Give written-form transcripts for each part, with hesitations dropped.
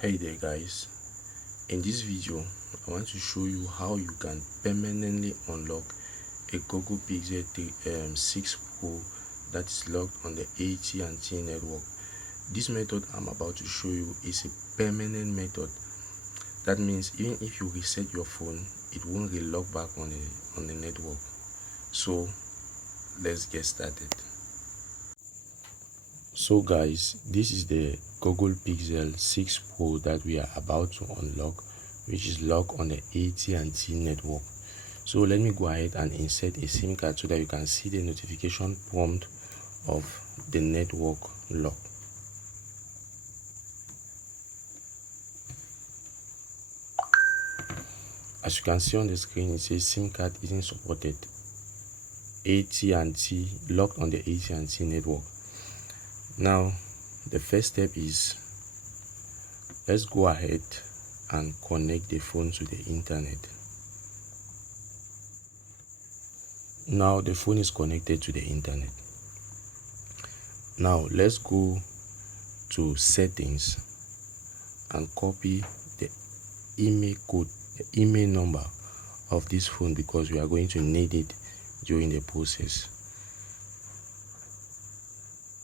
Hey there guys, in this video I want to show you how you can permanently unlock a Google Pixel 6 Pro that is locked on the AT&T network. This method I'm about to show you is a permanent method. That means even if you reset your phone, it won't relock back on the network. So let's get started. So guys, this is the Google Pixel 6 Pro that we are about to unlock, which is locked on the AT&T network. So let me go ahead and insert a SIM card so that you can see the notification prompt of the network lock. As you can see on the screen, it says SIM card isn't supported. AT&T locked on the AT&T network. Now the first step is, let's go ahead and connect the phone to the internet. Now the phone is connected to the internet. Now let's go to settings and copy the email code, the email number of this phone, because we are going to need it during the process.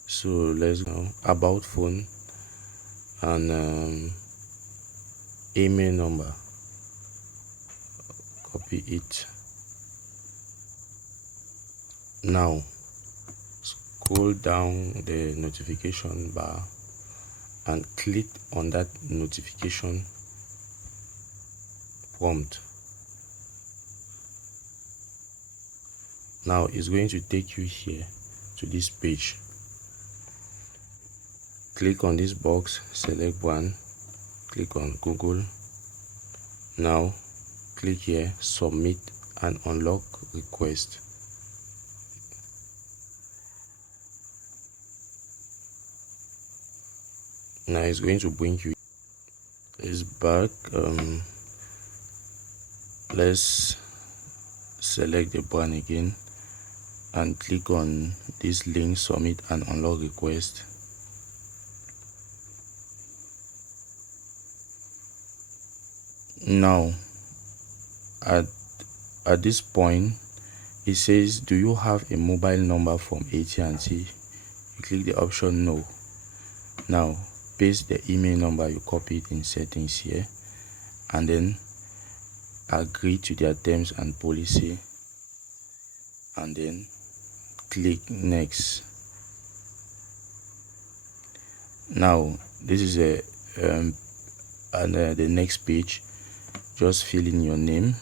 So let's go about phone and email number, copy it. Now scroll down the notification bar and click on that notification prompt. Now it's going to take you here to this page. Click on this box, select one, click on Google. Now click here, submit and unlock request. Now it's going to bring you is back. Let's select the button again and click on this link, submit and unlock request. Now at this point it says, do you have a mobile number from AT&T? You click the option no. Now paste the email number you copied in settings here and then agree to their terms and policy and then click next. Now this is the next page. Just fill in your name.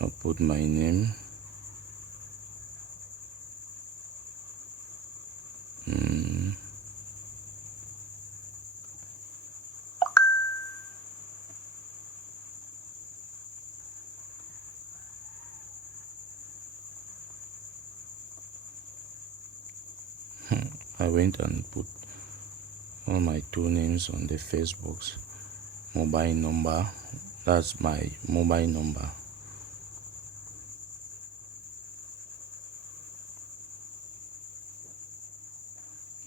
I'll put my name. I went and put all my two names on the first box. Mobile number, that's my mobile number.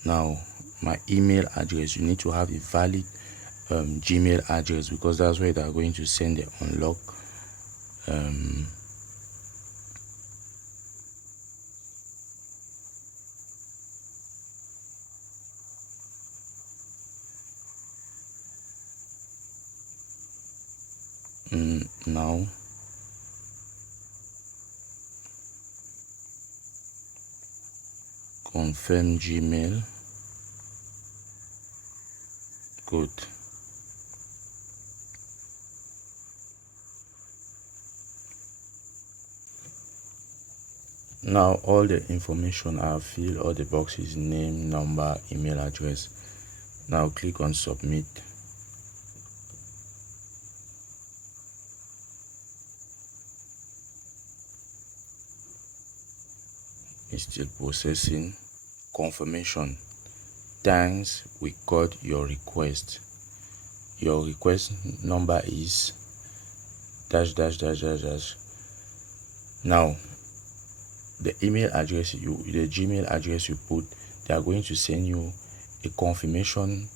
Now my email address, you need to have a valid Gmail address, because that's where they are going to send the unlock now confirm Gmail. Good. Now all the information are filled, all the boxes, name, number, email address. Now click on submit. It's still processing. Confirmation. Thanks, we got your request. Your request number is dash dash dash dash dash. Now the email address the Gmail address you put, they are going to send you a confirmation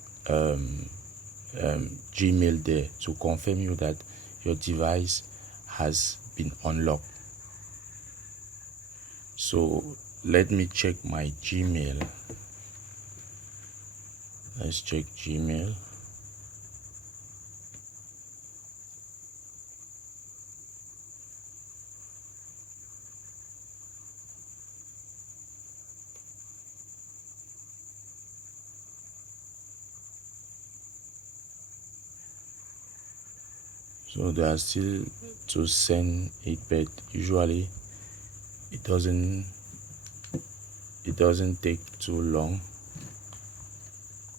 Gmail there to confirm you that your device has been unlocked. So let me check my Gmail. Let's check Gmail. So they are still to send it, but usually it doesn't take too long.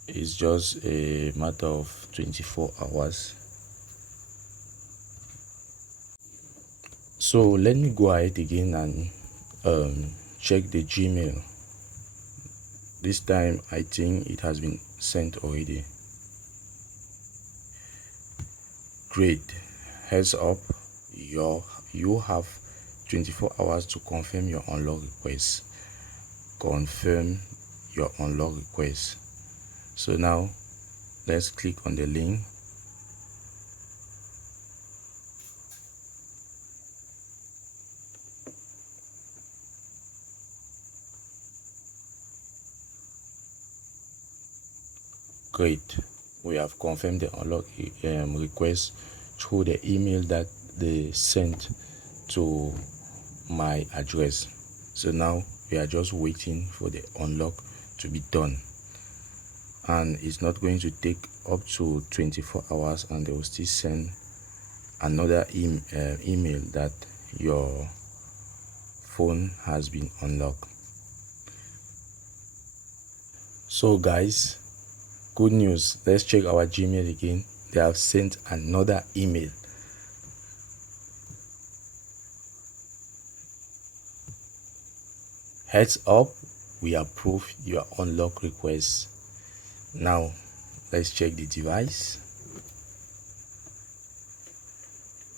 It's just a matter of 24 hours. So let me go ahead again and check the Gmail. This time I think it has been sent already. Great. Heads up, you have 24 hours to confirm your unlock request. Confirm your unlock request. So now let's click on the link. Great. We have confirmed the unlock request through the email that they sent to my address. So now we are just waiting for the unlock to be done, and it's not going to take up to 24 hours, and they will still send another email that your phone has been unlocked. So guys, good news. Let's check our Gmail again. They have sent another email. Heads up, we approve your unlock request. Now let's check the device.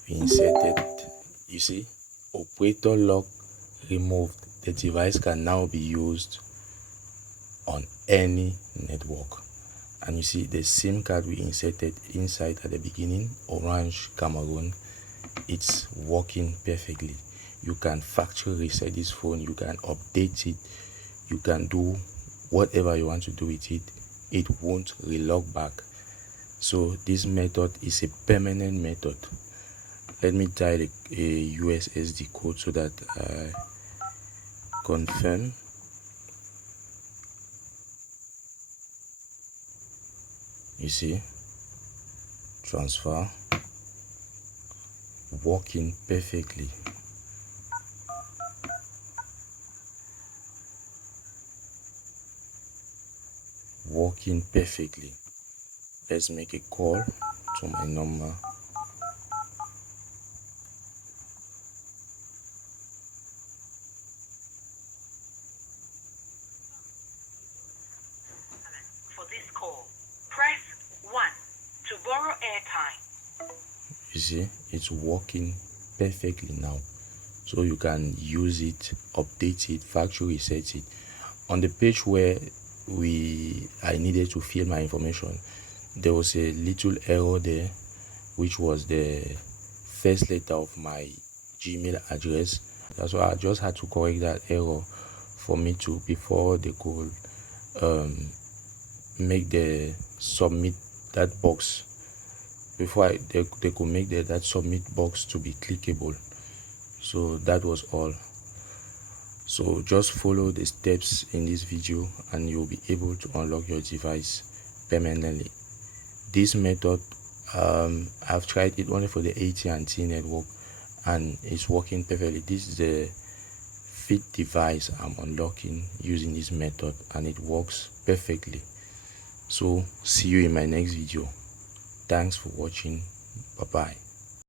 We inserted, you see, operator lock removed. The device can now be used on any network. And you see the SIM card we inserted inside at the beginning, Orange Cameroon, it's working perfectly. You can factory reset this phone, you can update it, you can do whatever you want to do with it. It won't relog back. So this method is a permanent method. Let me dial a USSD code so that I confirm. You see, transfer, working perfectly. Working perfectly. Let's make a call to my number. For this call, press 1 to borrow airtime. You see, it's working perfectly now. So you can use it, update it, factory reset it. On the page where I needed to fill my information, there was a little error there, which was the first letter of my Gmail address. That's why I just had to correct that error for me to, before they could make the submit that box, before they could make that submit box to be clickable. So that was all. So just follow the steps in this video and you'll be able to unlock your device permanently. This method, I've tried it only for the AT&T network and it's working perfectly. This is the fifth device I'm unlocking using this method and it works perfectly. So see you in my next video. Thanks for watching. Bye bye.